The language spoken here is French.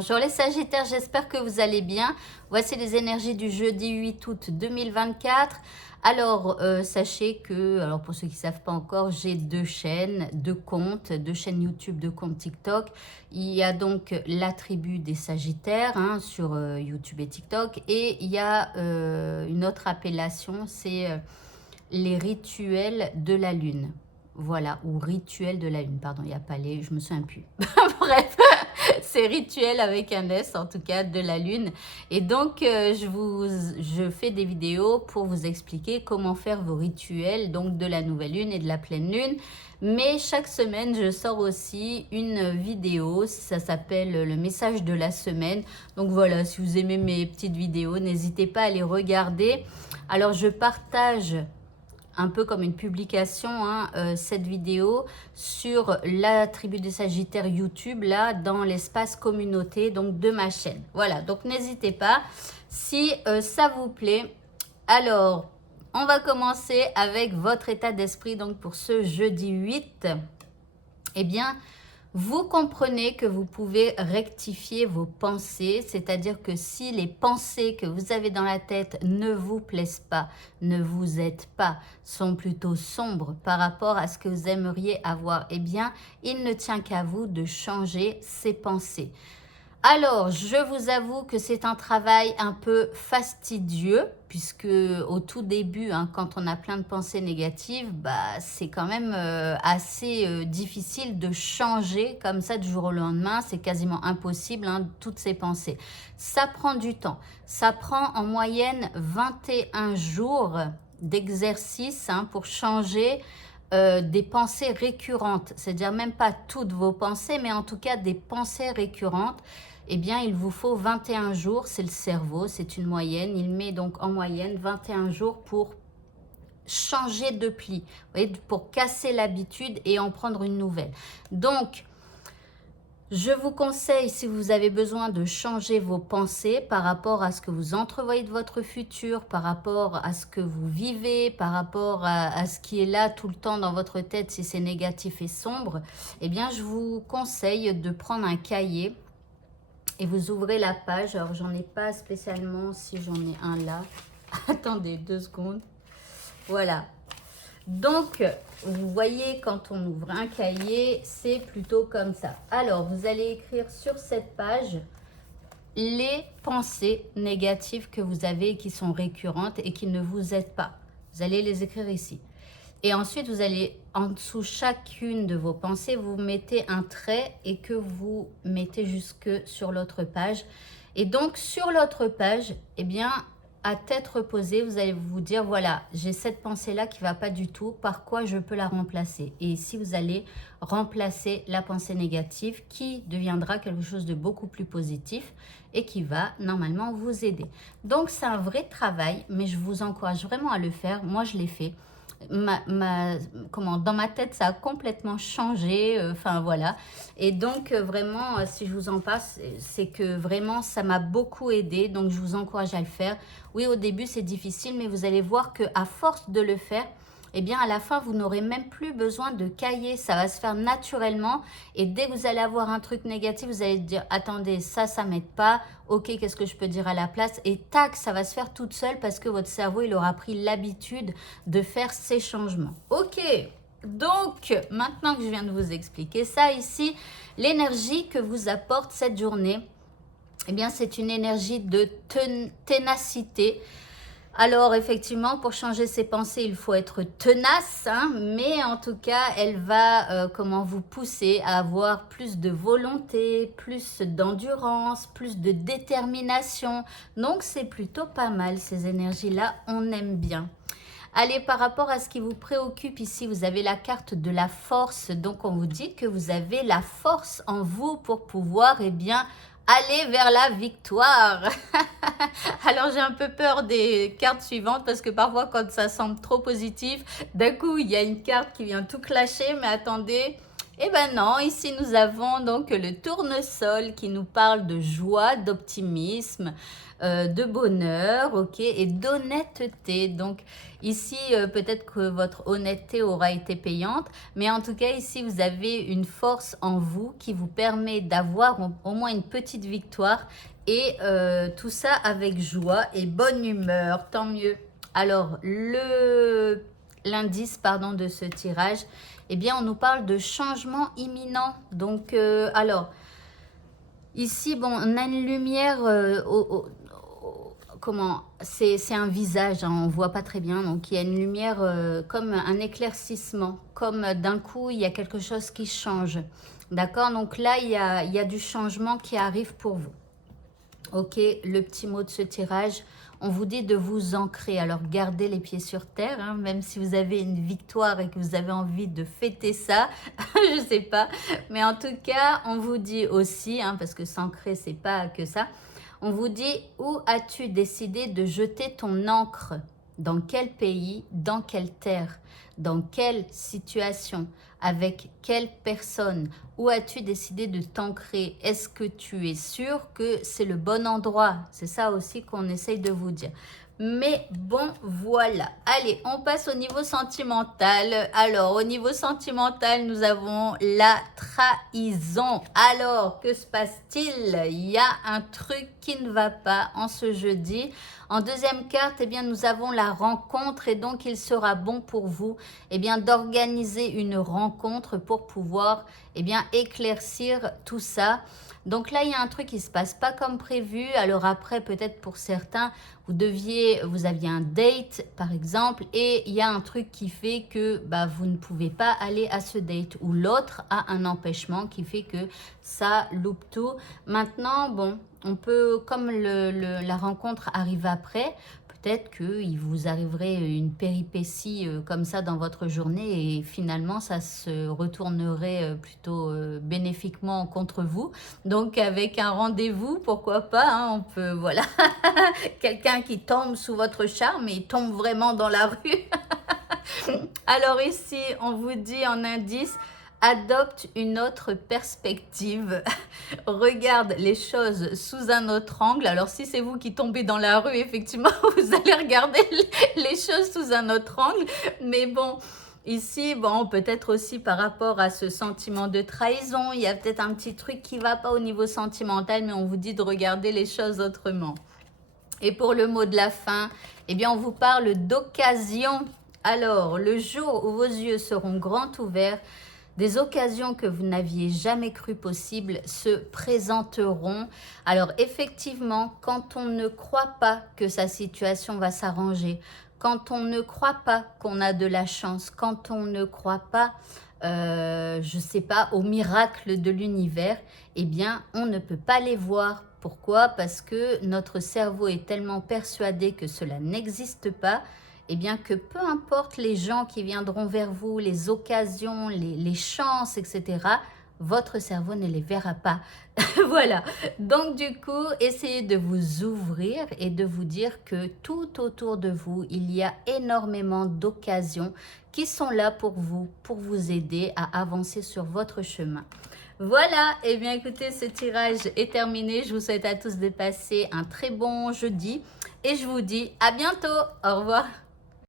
Bonjour les Sagittaires, j'espère que vous allez bien. Voici les énergies du jeudi 8 août 2024. Alors, sachez que, pour ceux qui ne savent pas encore, j'ai deux chaînes, deux comptes, deux chaînes YouTube, deux comptes TikTok. Il y a donc la tribu des Sagittaires sur YouTube et TikTok. Et il y a une autre appellation, c'est les rituels de la Lune. Voilà, ou rituels de la Lune, pardon, il n'y a pas les, je me souviens plus. Bref, c'est rituel avec un S, en tout cas, de la Lune. Et donc, je fais des vidéos pour vous expliquer comment faire vos rituels, donc de la nouvelle Lune et de la pleine Lune. Mais chaque semaine, je sors aussi une vidéo, ça s'appelle le message de la semaine. Donc voilà, si vous aimez mes petites vidéos, n'hésitez pas à les regarder. Alors, je partage un peu comme une publication, cette vidéo sur la tribu des Sagittaires YouTube, là, dans l'espace communauté, donc de ma chaîne. Voilà, donc n'hésitez pas, si ça vous plaît. Alors, on va commencer avec votre état d'esprit, donc pour ce jeudi 8. Eh bien, vous comprenez que vous pouvez rectifier vos pensées, c'est-à-dire que si les pensées que vous avez dans la tête ne vous plaisent pas, ne vous aident pas, sont plutôt sombres par rapport à ce que vous aimeriez avoir, eh bien, il ne tient qu'à vous de changer ces pensées. Alors, je vous avoue que c'est un travail un peu fastidieux, puisque au tout début, quand on a plein de pensées négatives, c'est quand même assez difficile de changer comme ça du jour au lendemain. C'est quasiment impossible, toutes ces pensées. Ça prend du temps. Ça prend en moyenne 21 jours d'exercice pour changer des pensées récurrentes, c'est-à-dire même pas toutes vos pensées, mais en tout cas des pensées récurrentes. Eh bien, il vous faut 21 jours, c'est le cerveau, c'est une moyenne. Il met donc en moyenne 21 jours pour changer de pli, vous voyez, pour casser l'habitude et en prendre une nouvelle. Donc, je vous conseille, si vous avez besoin de changer vos pensées par rapport à ce que vous entrevoyez de votre futur, par rapport à ce que vous vivez, par rapport à ce qui est là tout le temps dans votre tête, si c'est négatif et sombre, eh bien, je vous conseille de prendre un cahier et vous ouvrez la page. Alors, j'en ai pas spécialement, si j'en ai un là. Attendez 2 secondes. Voilà. Donc, vous voyez, quand on ouvre un cahier, c'est plutôt comme ça. Alors, vous allez écrire sur cette page les pensées négatives que vous avez, qui sont récurrentes et qui ne vous aident pas. Vous allez les écrire ici. Et ensuite, vous allez, en dessous chacune de vos pensées, vous mettez un trait et que vous mettez jusque sur l'autre page. Et donc, sur l'autre page, eh bien, à tête reposée, vous allez vous dire, voilà, j'ai cette pensée-là qui ne va pas du tout, par quoi je peux la remplacer? Et ici, vous allez remplacer la pensée négative qui deviendra quelque chose de beaucoup plus positif et qui va normalement vous aider. Donc, c'est un vrai travail, mais je vous encourage vraiment à le faire. Moi, je l'ai fait. Dans ma tête, ça a complètement changé, voilà. Et donc, vraiment, si je vous en passe, c'est que vraiment, ça m'a beaucoup aidé. Donc, je vous encourage à le faire. Oui, au début, c'est difficile, mais vous allez voir qu'à force de le faire, eh bien, à la fin, vous n'aurez même plus besoin de cahier. Ça va se faire naturellement. Et dès que vous allez avoir un truc négatif, vous allez dire, attendez, ça m'aide pas. Ok, qu'est-ce que je peux dire à la place? Et tac, ça va se faire toute seule parce que votre cerveau, il aura pris l'habitude de faire ces changements. Ok, donc, maintenant que je viens de vous expliquer ça ici, l'énergie que vous apporte cette journée, eh bien, c'est une énergie de ténacité. Alors, effectivement, pour changer ses pensées, il faut être tenace, mais en tout cas, elle va vous pousser à avoir plus de volonté, plus d'endurance, plus de détermination. Donc, c'est plutôt pas mal, ces énergies-là, on aime bien. Allez, par rapport à ce qui vous préoccupe ici, vous avez la carte de la force. Donc, on vous dit que vous avez la force en vous pour pouvoir, eh bien, aller vers la victoire. Alors, j'ai un peu peur des cartes suivantes parce que parfois, quand ça semble trop positif, d'un coup, il y a une carte qui vient tout clasher. Mais attendez, Eh ben non, ici nous avons donc le tournesol qui nous parle de joie, d'optimisme, de bonheur, ok, et d'honnêteté. Donc ici, peut-être que votre honnêteté aura été payante, mais en tout cas ici, vous avez une force en vous qui vous permet d'avoir au moins une petite victoire et tout ça avec joie et bonne humeur, tant mieux. Alors, l'indice pardon, de ce tirage, eh bien, on nous parle de changement imminent. Donc, alors, ici, bon, on a une lumière, comment, c'est un visage, hein, on ne voit pas très bien. Donc, il y a une lumière comme un éclaircissement, comme d'un coup, il y a quelque chose qui change. D'accord? Donc là, il y a du changement qui arrive pour vous. Ok, le petit mot de ce tirage, on vous dit de vous ancrer. Alors, gardez les pieds sur terre, hein, même si vous avez une victoire et que vous avez envie de fêter ça, je sais pas. Mais en tout cas, on vous dit aussi, hein, parce que s'ancrer, c'est pas que ça, on vous dit où as-tu décidé de jeter ton encre? Dans quel pays? Dans quelle terre? Dans quelle situation? Avec quelle personne? Où as-tu décidé de t'ancrer? Est-ce que tu es sûr que c'est le bon endroit? C'est ça aussi qu'on essaye de vous dire. Mais bon, voilà. Allez, on passe au niveau sentimental. Alors, au niveau sentimental, nous avons la trahison. Alors, que se passe-t-il? Il y a un truc qui ne va pas en ce jeudi. En deuxième carte, eh bien, nous avons la rencontre et donc il sera bon pour vous eh bien, d'organiser une rencontre pour pouvoir eh bien, éclaircir tout ça. Donc là, il y a un truc qui ne se passe pas comme prévu. Alors après, peut-être pour certains, vous aviez un date, par exemple, et il y a un truc qui fait que bah, vous ne pouvez pas aller à ce date. Ou l'autre a un empêchement qui fait que ça loupe tout. Maintenant, bon, on peut, comme la rencontre arrive après, peut-être qu'il vous arriverait une péripétie comme ça dans votre journée et finalement ça se retournerait plutôt bénéfiquement contre vous. Donc avec un rendez-vous, pourquoi pas, hein, on peut, voilà, quelqu'un qui tombe sous votre charme et il tombe vraiment dans la rue. Alors ici, on vous dit en indice, adopte une autre perspective. Regarde les choses sous un autre angle. Alors, si c'est vous qui tombez dans la rue, effectivement, vous allez regarder les choses sous un autre angle. Mais bon, ici, bon, peut-être aussi par rapport à ce sentiment de trahison, il y a peut-être un petit truc qui ne va pas au niveau sentimental, mais on vous dit de regarder les choses autrement. Et pour le mot de la fin, eh bien, on vous parle d'occasion. Alors, le jour où vos yeux seront grands ouverts, des occasions que vous n'aviez jamais cru possibles se présenteront. Alors effectivement, quand on ne croit pas que sa situation va s'arranger, quand on ne croit pas qu'on a de la chance, quand on ne croit pas, je ne sais pas, au miracle de l'univers, eh bien, on ne peut pas les voir. Pourquoi? Parce que notre cerveau est tellement persuadé que cela n'existe pas, eh bien que peu importe les gens qui viendront vers vous, les occasions, les chances, etc., votre cerveau ne les verra pas. Voilà. Donc du coup, essayez de vous ouvrir et de vous dire que tout autour de vous, il y a énormément d'occasions qui sont là pour vous aider à avancer sur votre chemin. Voilà, et bien écoutez, ce tirage est terminé. Je vous souhaite à tous de passer un très bon jeudi et je vous dis à bientôt. Au revoir.